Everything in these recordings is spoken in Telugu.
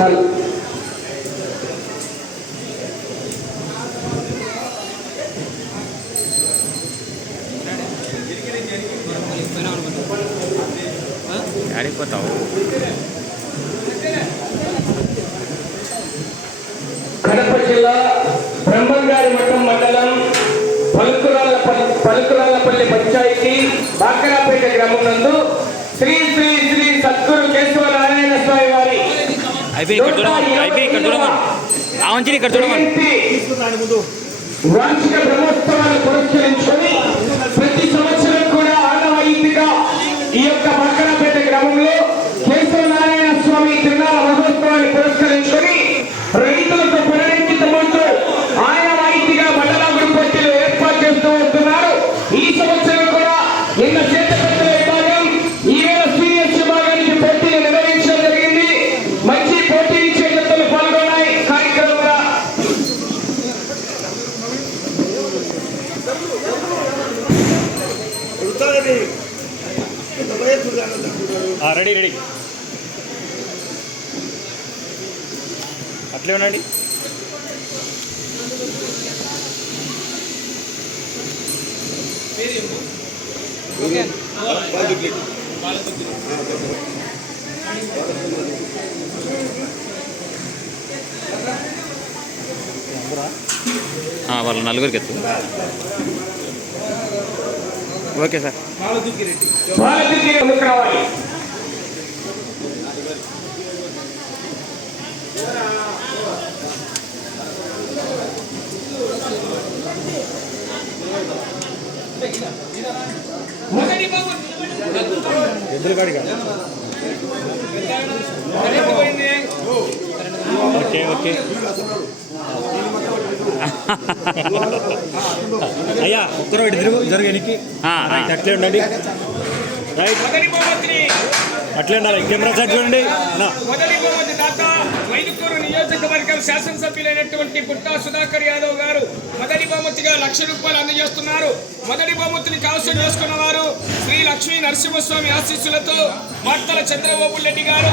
హలో ఆడిపోతావు. కడప జిల్లా బ్రహ్మంగారి మఠం మండలం పలుకురాళ్ళపల్లి పలుకురాళ్ళపల్లి పంచాయతీ బాకరాపేట గ్రామం నందు శ్రీ శ్రీ శ్రీ సద్గురు కేశవ నారాయణ స్వామి వారి అయిపోయి ఇక్కడ చూడమని. అయిపోయి ఇక్కడ చూడమని. ఆ మంచిది ఇక్కడ చూడమని. Ready ready. అట్లే ఉండండి. వాళ్ళ నలుగురికి ఎత్తు ఓకే సార్ బాలకృష్ణ ముందుకు రావాలి మొదటి బాబు ఎద్దులు కాడిగా పోయింది. ఓకే ఓకే అయ్యా ఒక్కరో ఇటు తిరుగు జరుగు వెనక్కి. అట్లే ఉండండి. రైట్. అట్లే ఉండాలి. కెమెరా సైడ్ చూడండి. నియోజకవర్గం శాసనసభ్యులైనటువంటి పుట్టా సుధాకర్ యాదవ్ గారు. బహుమతిగా లక్ష రూపాయలు అందజేస్తున్నారు. మొదటి బహుమతిని కవసం చేసుకున్న వారు శ్రీ లక్ష్మీ నరసింహస్వామి ఆశీస్సులతో భర్తల చంద్రబాబు రెడ్డి గారు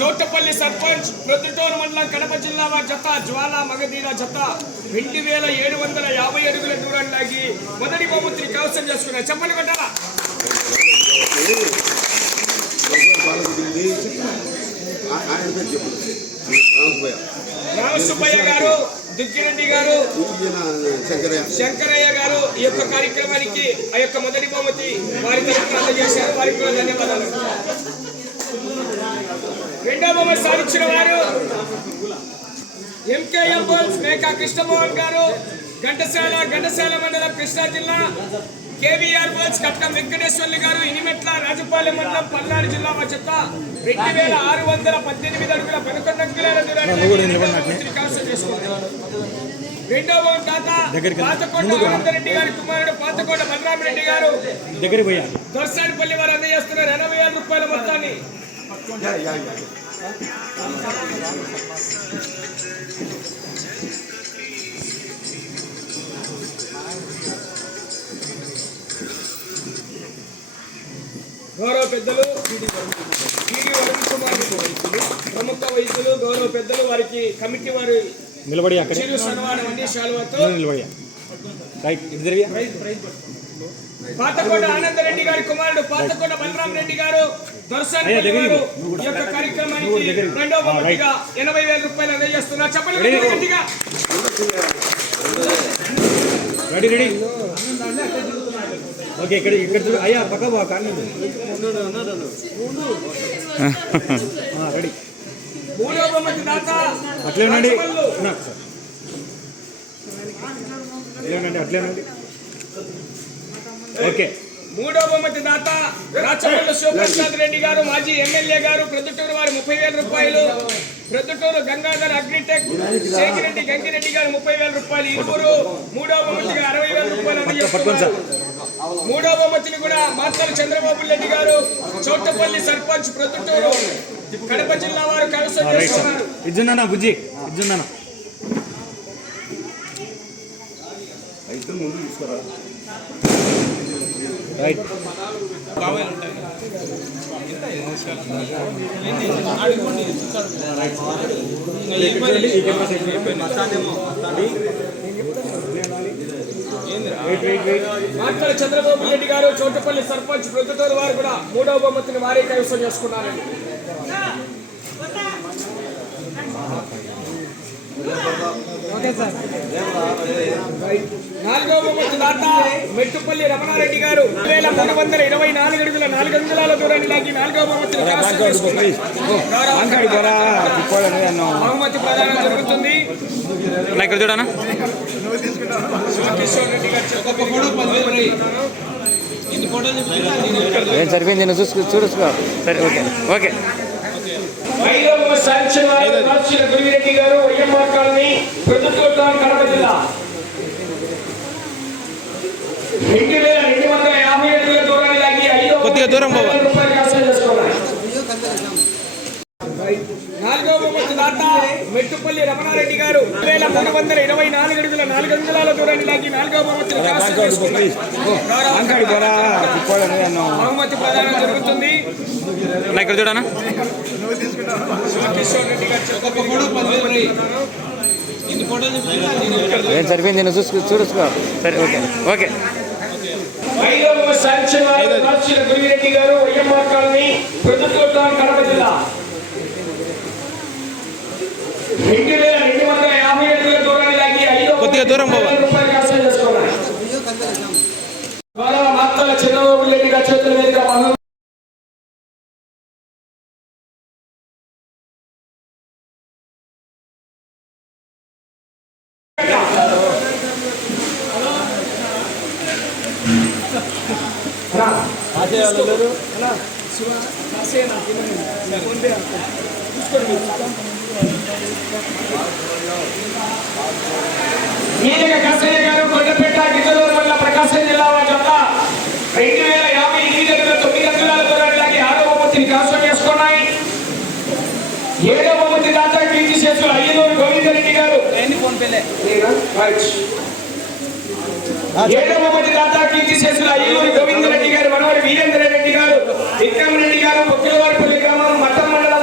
చోటపల్లి సర్పంచ్ ప్రొద్దుటూరు మండలం కడప జిల్లా వారి జత జ్వాల మగధీర జత రెండు వేల ఏడు వందల యాభై అడుగుల దూరం లాగి మొదటి బహుమతిని కవసం చేసుకున్నారు. చెప్పండి కొట్టారా ఆయన పేరు రామసుబ్బయ్య గారు దుగ్గిరెడ్డి గారు శంకరయ్య. గారు ఈ యొక్క కార్యక్రమానికి ఆ యొక్క మొదటి బహుమతి వారి తరఫున అందజేశారు. వారికి కూడా ధన్యవాదాలు. రెండో బహుమతి సాధించిన వారు ఎంకేఎం బోల్స్ మేకా కృష్ణమోహన్ గారు ఘంటసాల ఘంటసాల మండలం కృష్ణా జిల్లా కేవీఆర్ బోల్స్ కట్క వెంకటేశ్వర్లు గారు ఇనిమెట్ల రాజపాలెం మండలం పల్నాడు జిల్లా చెత్త. రెండు వేల ఆరు వందల పద్దెనిమిది అడుగుల పదకొండు అంగుళాల దూరాన్ని. రెండవ పాతకోట ఆనందరెడ్డి గారి కుమారుడు పాతకోట బలరామరెడ్డి గారు. దగ్గరికి పోయా దొరసానిపల్లి వారు అందజేస్తున్నారు. ఎనభై రూపాయల మొత్తాన్ని. గౌరవ పెద్దలు టీడీ వరుణ్ కుమార్ ప్రముఖ వైద్యులు గౌరవ పెద్దలు వారికి కమిటీ వారి నిలబడి అక్కడ. నిలబడి. రైట్ పాతకోట ఆనందరెడ్డి గారి కుమారుడు పాతకోట బలరాం రెడ్డి గారు దొరసాని. ఈ యొక్క కార్యక్రమానికి. రెండవ. బహుమతిగా ఎనభై వేల రూపాయలు అందజేస్తున్నారు. చెప్పండి రెడీ. గట్టిగా. రెడీ రెడీ ఓకే ఇక్కడ ఇక్కడ చూడు. అయ్యా పక్క రెడీ మూడవ బహుమతి దాత అట్లే ఉండండి. రాచమల్లు. ఉన్నా, సార్. అట్లే ఉండండి అట్లే ఉండండి. ఓకే. మూడో బహుమతి దాత రాచమల్లు శివప్రసాద్ రెడ్డి గారు మాజీ ఎమ్మెల్యే గారు ప్రొద్దుటూరు వారి ముప్పై వేల రూపాయలు ప్రొద్దుటూరు గంగాధర్ అగ్రిటెక్ శేఖరెడ్డి గంగిరెడ్డి గారు ముప్పై వేల రూపాయలు ఇరువురు మూడో బహుమతిగా అరవై వేల రూపాయలు అందజేస్తున్నారు. మూడో బహుమతిని కూడా మాతల చంద్రబాబు రెడ్డి గారు చౌటపల్లి సర్పంచ్ ప్రొద్దుటూరు కడప జిల్లా వారు చేస్తున్నారు ఇజ్జున్నానా బుజ్జి ఇజ్జున్నానా చంద్రబాబు రెడ్డి గారు చోటపల్లి సర్పంచ్ ప్రొద్దుటూరు వారు కూడా మూడవ బహుమతిని వారే కైవసం చేసుకున్నారండి. నాలుగవ దాత మెట్టుపల్లి రమణారెడ్డి గారు వేల మూడు వందల ఇరవై నాలుగు అడుగుల నాలుగు అంగుళాల దూరాన్ని లాగి నాలుగవ. బహుమతి ప్రదానం జరుగుతుంది. ఇక్కడ చూడనా? సరిపోయింది చూసుకో చూసుకో సరే ఓకే. ఓకే. ఐదవ శాంక్షన్ వారు రాసిన గురిరెడ్డి గారు వైఎంఆర్ కాలనీ ప్రొద్దుటూరు కడప జిల్లా రెండు వేల రెండు వందల యాభై అడుగుల దూరాన్ని లాగి ఐదవ కొద్దిగా దూరం పోవాలి. వందల రూపాయలు కాసం చేసుకున్నారు నాలుగవ బహుమతి దాత మెట్టుపల్లి రమణారెడ్డి గారు వేల మూడు వందల ఇరవై నాలుగు అడుగుల నాలుగు అంగుళాల దూరాన్ని లాగి నాలుగవ బహుమతిని కైవసం చేసుకున్నారు. బహుమతి ప్రదానం జరుగుతుంది ఇక్కడ చూడనా. ఏం సరిపోయింది నువ్వు చూసుకో చూసుకో సరే ఓకే. ఓకే. ఐదవ శాంక్షన్ వారు రాసిన Guri Reddy garu YMR colony Proddatur town Kadapa జిల్లా. రెండు వేల రెండు వందల యాభై అడుగుల దూరాన్ని లాగి ఐదవ కొద్దిగా దూరం పోవాలి. వందల రూపాయలు కాసం చేసుకున్నారు గౌరవ మాతల చంద్రబాబు రెడ్డి గారి చేతుల మీదుగా బహు ఈయన కసయ్య గారు కొండపేట కావచ్చు ఏడవ జిల్లా కీర్తి చేసుకున్న అయ్యూరి గోవిందరెడ్డి గారు మనవడి వీరేంద్ర రెడ్డి గారు విక్రమ్ రెడ్డి గారు పొక్కిలవారిపల్లి గ్రామం మట్టం మండల